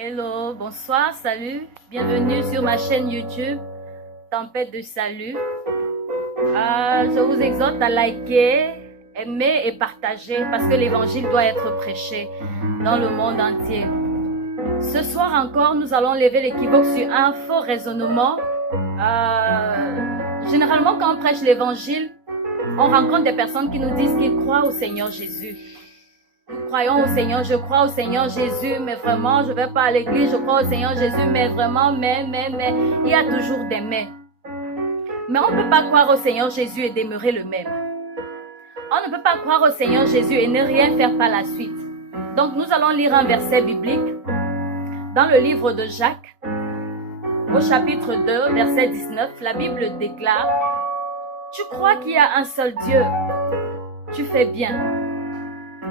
Hello, bonsoir, salut, bienvenue sur ma chaîne YouTube, Tempête de Salut. Je vous exhorte à liker, aimer et partager parce que l'évangile doit être prêché dans le monde entier. Ce soir encore, nous allons lever l'équivoque sur un faux raisonnement. Généralement, quand on prêche l'évangile, on rencontre des personnes qui nous disent qu'ils croient au Seigneur Jésus. Nous croyons au Seigneur, je crois au Seigneur Jésus, mais vraiment, je ne vais pas à l'église, je crois au Seigneur Jésus, mais vraiment, mais, il y a toujours des mais. Mais on ne peut pas croire au Seigneur Jésus et demeurer le même. On ne peut pas croire au Seigneur Jésus et ne rien faire par la suite. Donc, nous allons lire un verset biblique dans le livre de Jacques, au chapitre 2, verset 19. La Bible déclare: « Tu crois qu'il y a un seul Dieu, tu fais bien.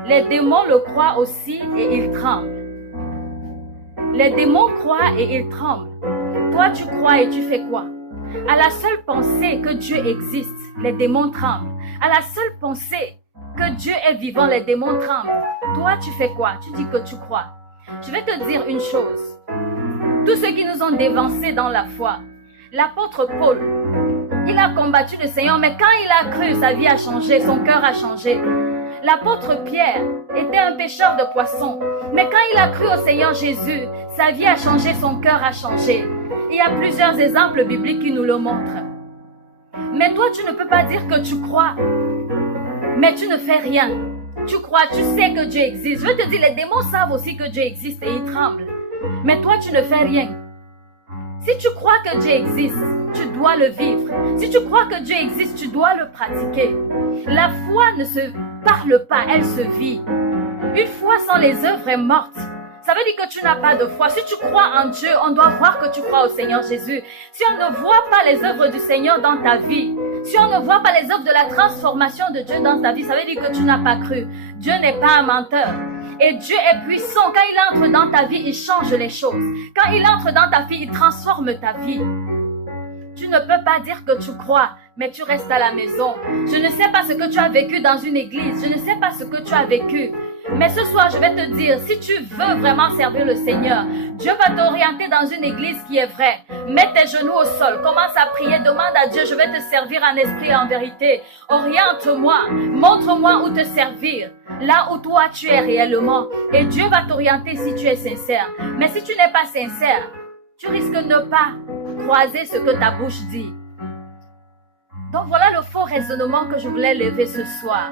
Les démons le croient aussi et ils tremblent. » Les démons croient et ils tremblent. Toi, tu crois et tu fais quoi? À la seule pensée que Dieu existe, les démons tremblent. À la seule pensée que Dieu est vivant, les démons tremblent. Toi, tu fais quoi? Tu dis que tu crois. Je vais te dire une chose. Tous ceux qui nous ont dévancés dans la foi, l'apôtre Paul, il a combattu le Seigneur, mais quand il a cru, sa vie a changé, son cœur a changé. L'apôtre Pierre était un pêcheur de poissons, mais quand il a cru au Seigneur Jésus, sa vie a changé, son cœur a changé. Il y a plusieurs exemples bibliques qui nous le montrent. Mais toi, tu ne peux pas dire que tu crois, mais tu ne fais rien. Tu crois, tu sais que Dieu existe. Je veux te dire, les démons savent aussi que Dieu existe et ils tremblent. Mais toi, tu ne fais rien. Si tu crois que Dieu existe, tu dois le vivre. Si tu crois que Dieu existe, tu dois le pratiquer. La foi ne se parle pas, elle se vit. Une foi sans les œuvres est morte. Ça veut dire que tu n'as pas de foi. Si tu crois en Dieu, on doit voir que tu crois au Seigneur Jésus. Si on ne voit pas les œuvres du Seigneur dans ta vie, si on ne voit pas les œuvres de la transformation de Dieu dans ta vie, ça veut dire que tu n'as pas cru. Dieu n'est pas un menteur. Et Dieu est puissant. Quand il entre dans ta vie, il change les choses. Quand il entre dans ta vie, il transforme ta vie. Tu ne peux pas dire que tu crois, mais tu restes à la maison. Je ne sais pas ce que tu as vécu dans une église. Je ne sais pas ce que tu as vécu. Mais ce soir, je vais te dire, si tu veux vraiment servir le Seigneur, Dieu va t'orienter dans une église qui est vraie. Mets tes genoux au sol, commence à prier, demande à Dieu, je vais te servir en esprit et en vérité. Oriente-moi, montre-moi où te servir, là où toi tu es réellement. Et Dieu va t'orienter si tu es sincère. Mais si tu n'es pas sincère, tu risques de ne pas croiser ce que ta bouche dit. Donc voilà le faux raisonnement que je voulais lever ce soir.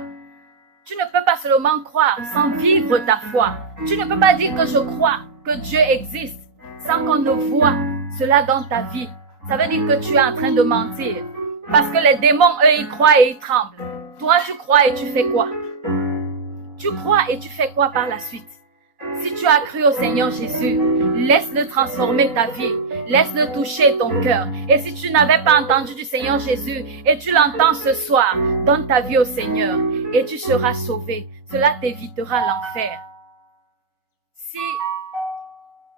Tu ne peux pas seulement croire sans vivre ta foi. Tu ne peux pas dire que je crois que Dieu existe sans qu'on ne voit cela dans ta vie. Ça veut dire que tu es en train de mentir. Parce que les démons, eux, ils croient et ils tremblent. Toi, tu crois et tu fais quoi? Tu crois et tu fais quoi par la suite? Si tu as cru au Seigneur Jésus, laisse-le transformer ta vie. Laisse-le toucher ton cœur. Et si tu n'avais pas entendu du Seigneur Jésus et tu l'entends ce soir, donne ta vie au Seigneur et tu seras sauvé. Cela t'évitera l'enfer. Si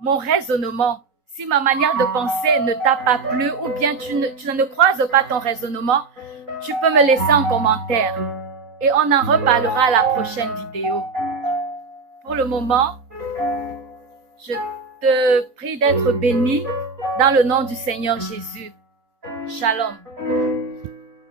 mon raisonnement, si ma manière de penser ne t'a pas plu ou bien tu ne croises pas ton raisonnement, tu peux me laisser en commentaire et on en reparlera à la prochaine vidéo. Pour le moment, je te prie d'être béni dans le nom du Seigneur Jésus. Shalom.